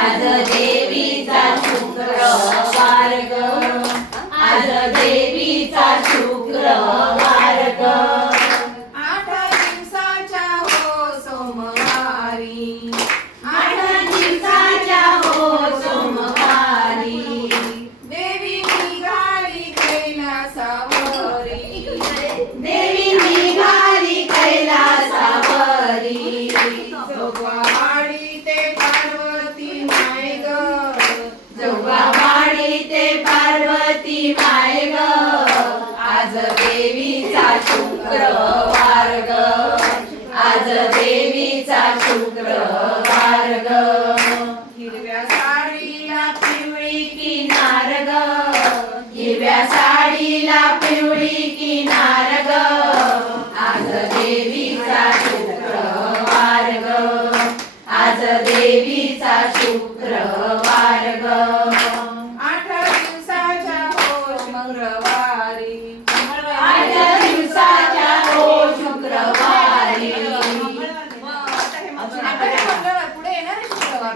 आज देवीचा शुक्रवार ग, आज देवीचा शुक्रवार ग. 8 दिवसाच्या हो सोमवारी, 8 दिवसाच्या हो सोमवारी, देवी निघाली कैलासावरी, देवी निघाली कैलासावरी. जोगवाडी ते पार्वती माय ग, जोगवाडी ते पार्वती माय ग, आज देवीचा शुक्रवार ग, आज देवीचा शुक्रवार ग. हिरव्या साडीला पिवळी किनार ग, हिरव्या साडीला पिवळी किनार ग, आज देवीचा शुक्रवार ग, आज देवीचा शुक्रवार ग. 8 दिवसाच्या हो शुक्रवारी, 8 दिवसाच्या हो शुक्रवारी, पुढे येणार आहे शुक्रवार.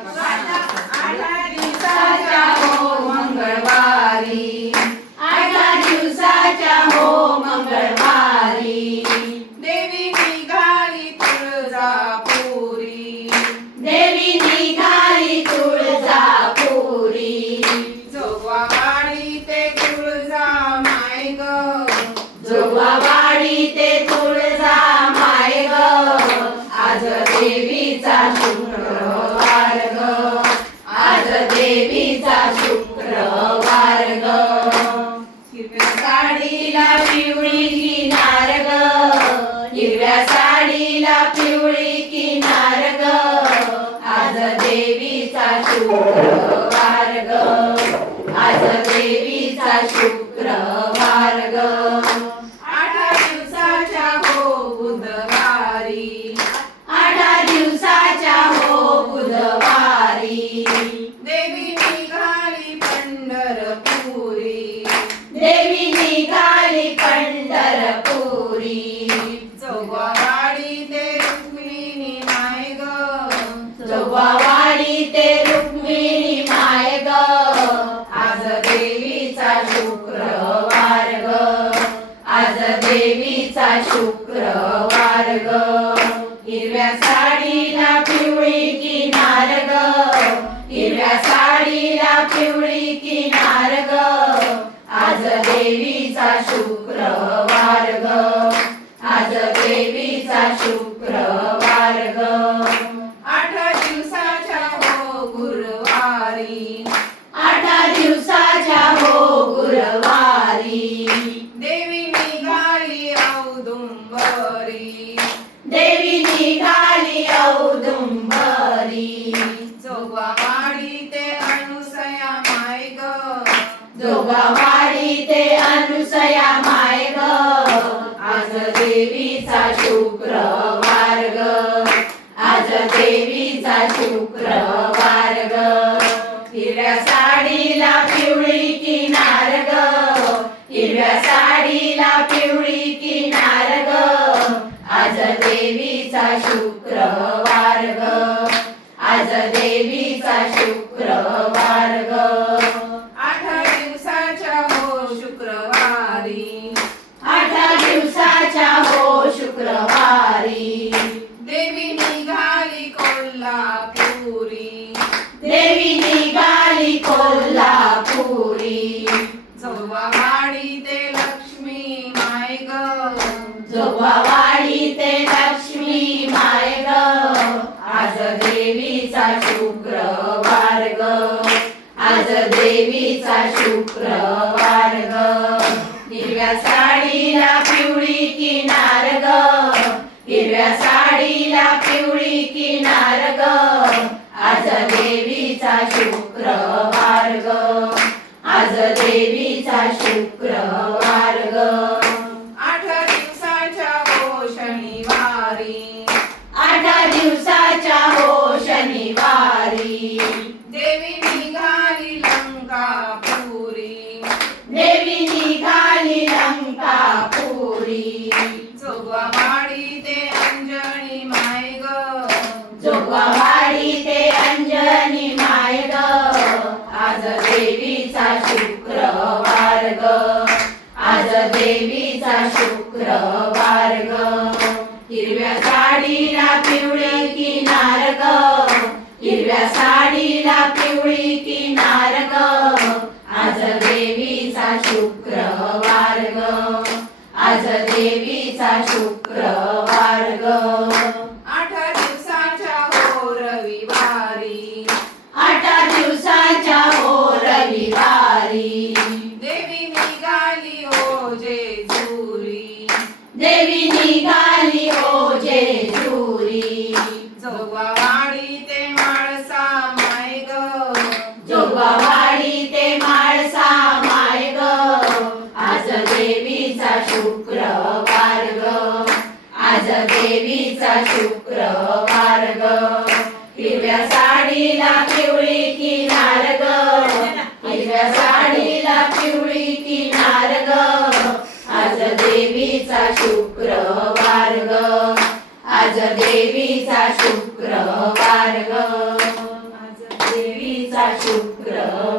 8 दिवसाच्या हो मंगळवारी, 8 दिवसाच्या हो मंगळवारी, देवी निघाली तुळजापुरी, देवी निघाली तुळजापुरी. जोगवाडी ते तुळजा माय ग, जोगवाडी ते तुळजा माय ग, आज देवीचा शुक्रवार ग, आज देवीचा शुक्रवार ग. हिरव्या साडीला पिवळी किनार ग, हिरव्या साडीला पिवळी किनार ग, आज देवीचा शुक्रवार ग, आज देवीचा शुक्रवार ग. 8 दिवसाच्या हो बुधवारी, 8 दिवसाच्या हो बुधवारी, देवी निघाली पंढरपुरी, देवी निघाली पंढरपुरी. जोगवाडी ते रुक्मिणी माय ग, जोगवाडी ते रुक्मिणी माय ग, आज देवीचा शुक्रवार ग, आज देवीचा शुक्रवार ग. हिरव्या साडीला पिवळी किनार ग, हिरव्या साडीला पिवळी किनार ग, आज देवीचा शुक्रवार ग, आज देवीचा शुक्रवार ग. 8 दिवसाच्या हो गुरुवारी, 8 दिवसाच्या हो गुरुवारी, देवी निघाली औदुंबरी, देवी निघाली औदुंबरी. जोगवाडी ते अनुसया माय ग, जोगवाडी ते अनुसया माय ग, आज देवीचा शुक्रवार ग, आज देवीचा शुक्रवार ग. हिरव्या साडीला पिवळी किनार ग, हिरव्या साडीला पिवळी किनार ग, आज देवीचा शुक्रवार ग, आज देवीचा शुक्रवार ग. 8 दिवसाच्या हो शुक्रवारी, 8 दिवसाच्या हो शुक्रवारी, देवी निघाली कोल्हापुरी, देवी निघाली कोल्हापुरी. जोगवाडी ते लक्ष्मी माय ग, जोगवाडी ते लक्ष्मी माय ग, आज देवीचा शुक्रवार ग, आज देवीचा शुक्रवार ग. हिरव्या साडीला पिवळी किनार ग, हिरव्या साडीला पिवळी किनार ग, आज देवीचा शुक्रवार ग, आज देवीचा शुक्रवार ग. 8 दिवसाच्या हो शनिवारी, 8 दिवसाच्या हो शनिवारी, देवी निघाली लंकापुरी, देवी निघाली लंकापुरी. जोगवाडी ते अंजनी माय ग, जोगवाडी ते देवीचा शुक्रवार ग, आज देवीचा शुक्रवार ग, आज देवीचा शुक्रवार